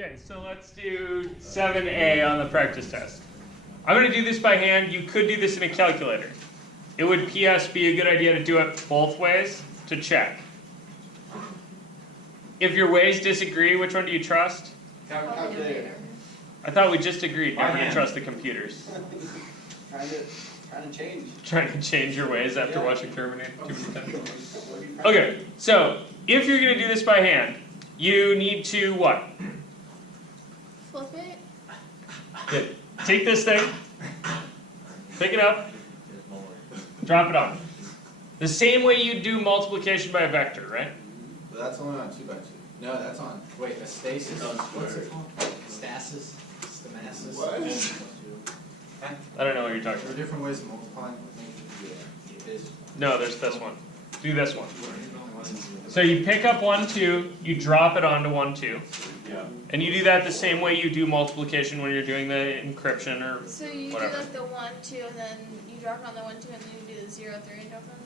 Okay, so let's do 7A on the practice test. I'm going to do this by hand. You could do this in a calculator. It would PS be a good idea to do it both ways to check. If your ways disagree, which one do you trust? Calculator. I thought we just agreed never to trust the computers. Trying to change. Trying to change your ways after watching Terminator too many times. Okay, so if you're going to do this by hand, you need to what? Flip it. Good. Take this thing, pick it up, drop it on. The same way you do multiplication by a vector, right? But that's only on 2 by 2. No, that's on. Wait, a stasis. What's it called? Stasis. Stamasis. What? I don't know what you're talking There are about. different ways of multiplying. Yeah. No, there's this one. Do this one. So you pick up 1, 2, you drop it onto 1, 2. Yeah. And you do that the same way you do multiplication when you're doing the encryption or So you whatever. do like the 1, 2, and then you drop it on the 1, 2, and then you do the 0, 3, and drop it on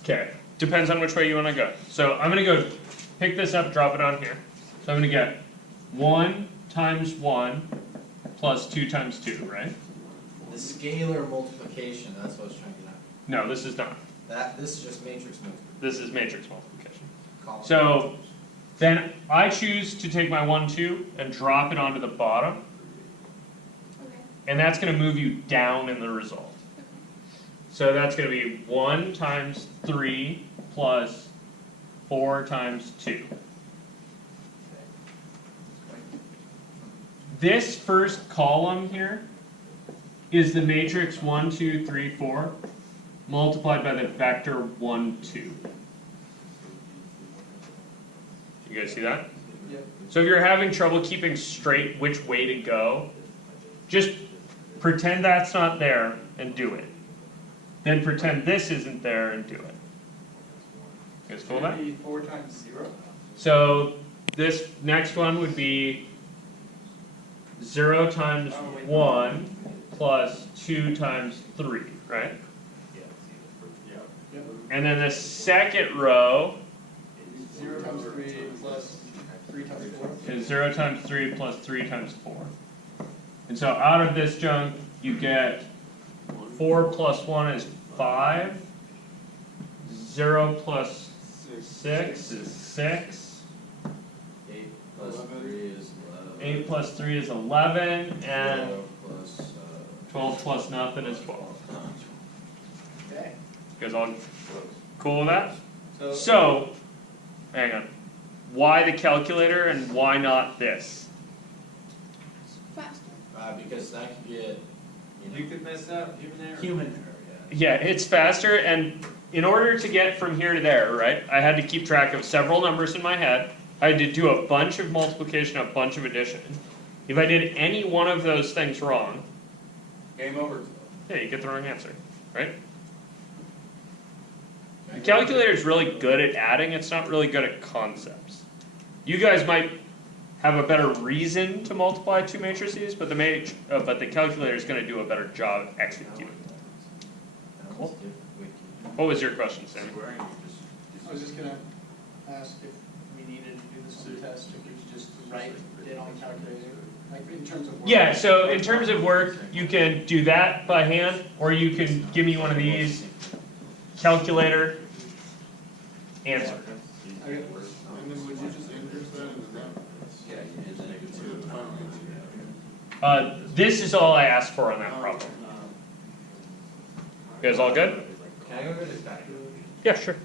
the 2. Okay, depends on which way you want to go. So I'm going to go pick this up, drop it on here. So I'm going to get 1 times 1 plus 2 times 2, right? The scalar multiplication, that's what I was trying to get at. No, this is not. This is just matrix multiplication. This is matrix multiplication. Column. So then I choose to take my 1, 2 and drop it onto the bottom. Okay. And that's going to move you down in the result. So that's going to be 1 times 3 plus 4 times 2. This first column here is the matrix 1, 2, 3, 4 multiplied by the vector 1, 2. You guys see that? Yep. So if you're having trouble keeping straight which way to go, just pretend that's not there and do it. Then pretend this isn't there and do it. You guys cool with that? 4 times 0. So this next one would be 0 times 1 plus 2 times 3, right? Yep. And then the second row 0 times 3 plus 3 times 4. is 0 times 3 plus 3 times 4. And so out of this junk, you get 4 plus 1 is 5. 0 plus 6 is 6. 8 plus 3 is 11. 8 plus 3 is 11. And 12 plus, 12 plus nothing is 12. Okay. You guys all cool with that? So, So, hang on. Why the calculator and why not this? Faster. because that could get, you could mess up human error. human error, Yeah, it's faster, and in order to get from here to there, right, I had to keep track of several numbers in my head. I had to do a bunch of multiplication, a bunch of addition. If I did any one of those things wrong, Game over. yeah, you get the wrong answer, right? The calculator is really good at adding, it's not really good at concepts. You guys might have a better reason to multiply two matrices, but the calculator is going to do a better job executing. Cool. What was your question, Sammy? I was just gonna ask if we needed to do this as a test, or could you just write it on the calculator, like in terms of work? Yeah, so in terms of work, you can do that by hand, or you can give me one of these, calculator, answer. Okay. And then would you just index that in the note? This is all I asked for on that problem. You guys all good? Can I go get this back? Yeah, sure.